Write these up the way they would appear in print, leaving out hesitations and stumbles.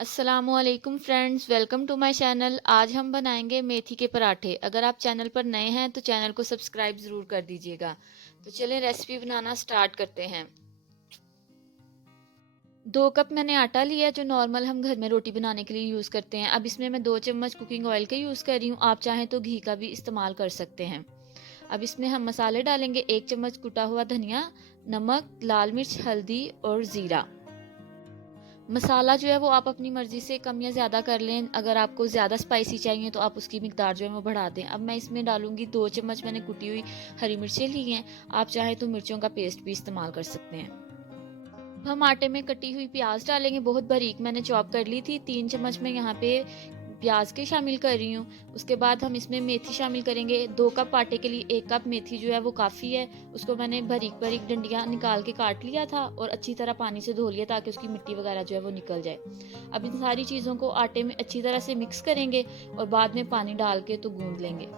अस्सलामुअलैकुम friends, welcome to my channel. आज हम बनाएंगे मेथी के पराठे। अगर आप चैनल पर नए हैं तो चैनल को सब्सक्राइब ज़रूर कर दीजिएगा। तो चलें रेसिपी बनाना स्टार्ट करते हैं। 2 कप मैंने आटा लिया है, जो नॉर्मल हम घर में रोटी बनाने के लिए यूज़ करते हैं। अब इसमें मैं 2 चम्मच कुकिंग ऑयल का यूज़ कर रही हूँ। आप चाहें तो घी का भी इस्तेमाल कर सकते हैं। अब इसमें हम मसाले डालेंगे। 1 चम्मच कुटा हुआ धनिया, नमक, लाल मिर्च, हल्दी और ज़ीरा। मसाला जो है वो आप अपनी मर्ज़ी से कम या ज़्यादा कर लें। अगर आपको ज़्यादा स्पाइसी चाहिए तो आप उसकी मिकदार जो है वो बढ़ा दें। अब मैं इसमें डालूँगी 2 चम्मच मैंने कुटी हुई हरी मिर्चें ली हैं। आप चाहें तो मिर्चों का पेस्ट भी इस्तेमाल कर सकते हैं। अब हम आटे में कटी हुई प्याज डालेंगे, बहुत बारीक मैंने चॉप कर ली थी। 3 चम्मच मैं यहाँ पे प्याज के शामिल कर रही हूँ। उसके बाद हम इसमें मेथी शामिल करेंगे। 2 कप आटे के लिए 1 कप मेथी जो है वो काफ़ी है। उसको मैंने बारीक बारीक डंडियाँ निकाल के काट लिया था और अच्छी तरह पानी से धो लिया ताकि उसकी मिट्टी वगैरह जो है वो निकल जाए। अब इन सारी चीज़ों को आटे में अच्छी तरह से मिक्स करेंगे और बाद में पानी डाल के तो गूंद लेंगे।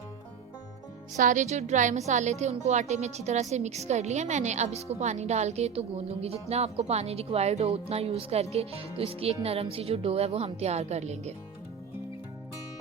सारे जो ड्राई मसाले थे उनको आटे में अच्छी तरह से मिक्स कर लिया मैंने। अब इसको पानी डाल के तो गूंद लूंगी। जितना आपको पानी रिक्वायर्ड हो उतना यूज़ करके तो इसकी एक नरम सी जो डो है वो हम तैयार कर लेंगे।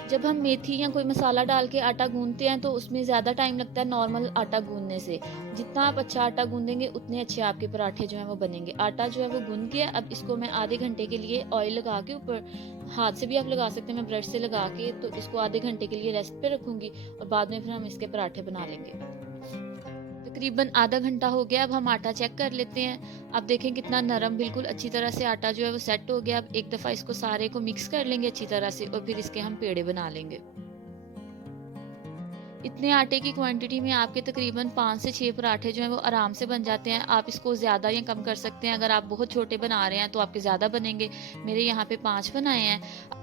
जब हम मेथी या कोई मसाला डाल के आटा गूंदते हैं तो उसमें ज़्यादा टाइम लगता है नॉर्मल आटा गूंदने से। जितना आप अच्छा आटा गूंदेंगे उतने अच्छे आपके पराठे जो हैं वो बनेंगे। आटा जो है वो गूंद गया। अब इसको मैं आधे घंटे के लिए ऑयल लगा के ऊपर, हाथ से भी आप लगा सकते हैं, मैं ब्रश से लगा के तो इसको आधे घंटे के लिए रेस्ट पे रखूंगी और बाद में फिर हम इसके पराठे बना लेंगे। तकरीबन आधा घंटा हो गया। अब हम आटा चेक कर लेते हैं। अब देखें कितना नरम, बिल्कुल अच्छी तरह से आटा जो है वो सेट हो गया। अब एक दफ़ा इसको सारे को मिक्स कर लेंगे अच्छी तरह से और फिर इसके हम पेड़े बना लेंगे। इतने आटे की क्वांटिटी में आपके तकरीबन 5 से 6 पराठे जो हैं वो आराम से बन जाते हैं। आप इसको ज़्यादा या कम कर सकते हैं। अगर आप बहुत छोटे बना रहे हैं तो आपके ज़्यादा बनेंगे। मेरे यहाँ पे 5 बनाए हैं।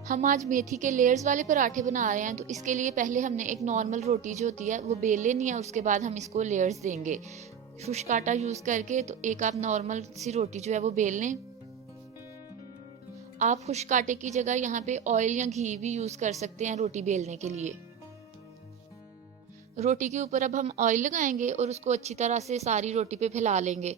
हम आज मेथी के लेयर्स वाले पराठे बना रहे हैं, तो इसके लिए पहले हमने एक नॉर्मल रोटी जो होती है वो बेल लेनी है। उसके बाद हम इसको लेयर्स देंगे शुष्क आटा यूज़ करके। तो एक आप नॉर्मल सी रोटी जो है वो बेल लें। आप खुश्क आटे की जगह यहाँ पे ऑयल या घी भी यूज़ कर सकते हैं रोटी बेलने के लिए। रोटी के ऊपर अब हम ऑयल लगाएंगे और उसको अच्छी तरह से सारी रोटी पे फैला लेंगे।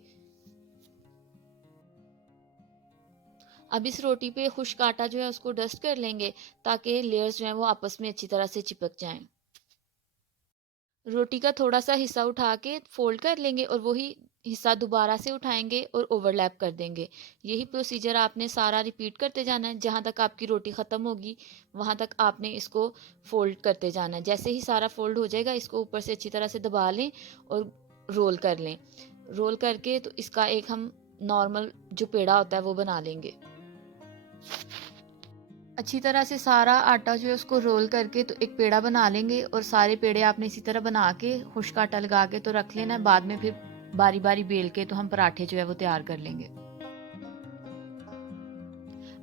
अब इस रोटी पे खुश्क आटा जो है उसको डस्ट कर लेंगे ताकि लेयर्स जो है वो आपस में अच्छी तरह से चिपक जाएं। रोटी का थोड़ा सा हिस्सा उठा के फोल्ड कर लेंगे और वही हिस्सा दोबारा से उठाएंगे और ओवरलैप कर देंगे। यही प्रोसीजर आपने सारा रिपीट करते जाना है। जहाँ तक आपकी रोटी ख़त्म होगी वहाँ तक आपने इसको फोल्ड करते जाना है। जैसे ही सारा फोल्ड हो जाएगा इसको ऊपर से अच्छी तरह से दबा लें और रोल कर लें। रोल करके तो इसका एक हम नॉर्मल जो पेड़ा होता है वो बना लेंगे। अच्छी तरह से सारा आटा जो है उसको रोल करके तो एक पेड़ा बना लेंगे और सारे पेड़े आपने इसी तरह बना के खुश्क आटा लगा के तो रख लेना है। बाद में फिर बारी बारी बेल के तो हम पराठे जो है वो तैयार कर लेंगे।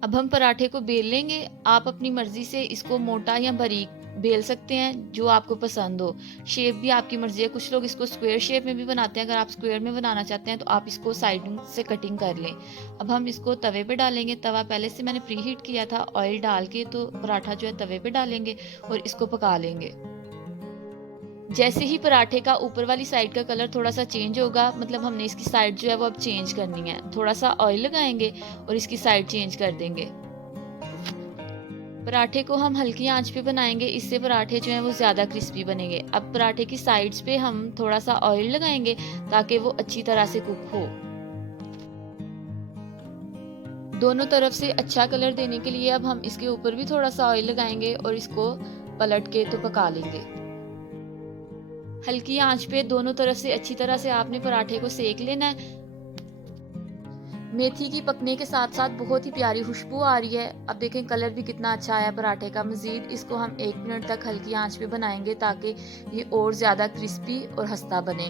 अब हम पराठे को बेल लेंगे। आप अपनी मर्जी से इसको मोटा या बारीक बेल सकते हैं, जो आपको पसंद हो। शेप भी आपकी मर्जी है। कुछ लोग इसको स्क्वायर शेप में भी बनाते हैं। अगर आप स्क्वायर में बनाना चाहते हैं तो आप इसको साइड से कटिंग कर लें। अब हम इसको तवे पे डालेंगे। तवा पहले से मैंने प्री हीट किया था ऑयल डाल के, तो पराठा जो है तवे पे डालेंगे और इसको पका लेंगे। जैसे ही पराठे का ऊपर वाली साइड का कलर थोड़ा सा चेंज होगा, मतलब हमने इसकी साइड जो है वो अब चेंज करनी है। थोड़ा सा ऑयल लगाएंगे और इसकी साइड चेंज कर देंगे। पराठे को हम हल्की आंच पे बनाएंगे, इससे पराठे जो हैं वो ज़्यादा क्रिस्पी बनेंगे। अब पराठे की साइड्स पे हम थोड़ा सा ऑयल लगाएंगे ताकि वो अच्छी तरह से कुक हो। दोनों तरफ से अच्छा कलर देने के लिए अब हम इसके ऊपर भी थोड़ा सा ऑयल लगाएंगे और इसको पलट के तो पका लेंगे। हल्की आंच पे दोनों तरफ से अच्छी तरह से आपने पराठे को सेक लेना है। मेथी की पकने के साथ साथ बहुत ही प्यारी खुशबू आ रही है। अब देखें कलर भी कितना अच्छा आया पराठे का। मज़ीद इसको हम 1 मिनट तक हल्की आंच पे बनाएंगे ताकि ये और ज़्यादा क्रिस्पी और खस्ता बने।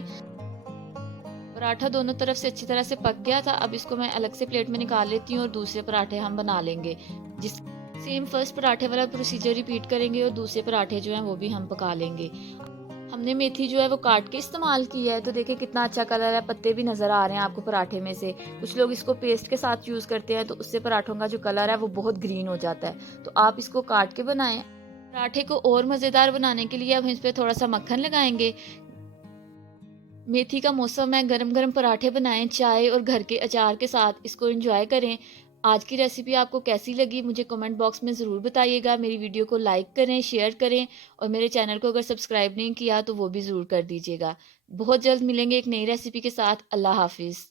पराठा दोनों तरफ से अच्छी तरह से पक गया था। अब इसको मैं अलग से प्लेट में निकाल लेती हूँ और दूसरे पराठे हम बना लेंगे। जिस सेम फर्स्ट पराठे वाला प्रोसीजर रिपीट करेंगे और दूसरे पराठे जो हैं वो भी हम पका लेंगे। हमने मेथी जो है वो काट के इस्तेमाल की है, तो देखिए कितना अच्छा कलर है। पत्ते भी नज़र आ रहे हैं आपको पराठे में से। कुछ लोग इसको पेस्ट के साथ यूज़ करते हैं तो उससे पराठों का जो कलर है वो बहुत ग्रीन हो जाता है। तो आप इसको काट के बनाएं। पराठे को और मज़ेदार बनाने के लिए अब हम इस पर थोड़ा सा मक्खन लगाएंगे। मेथी का मौसम है, गरम गरम पराठे बनाएं चाय और घर के अचार के साथ, इसको एंजॉय करें। आज की रेसिपी आपको कैसी लगी मुझे कमेंट बॉक्स में ज़रूर बताइएगा। मेरी वीडियो को लाइक करें, शेयर करें और मेरे चैनल को अगर सब्सक्राइब नहीं किया तो वो भी ज़रूर कर दीजिएगा। बहुत जल्द मिलेंगे एक नई रेसिपी के साथ। अल्लाह हाफ़िज़।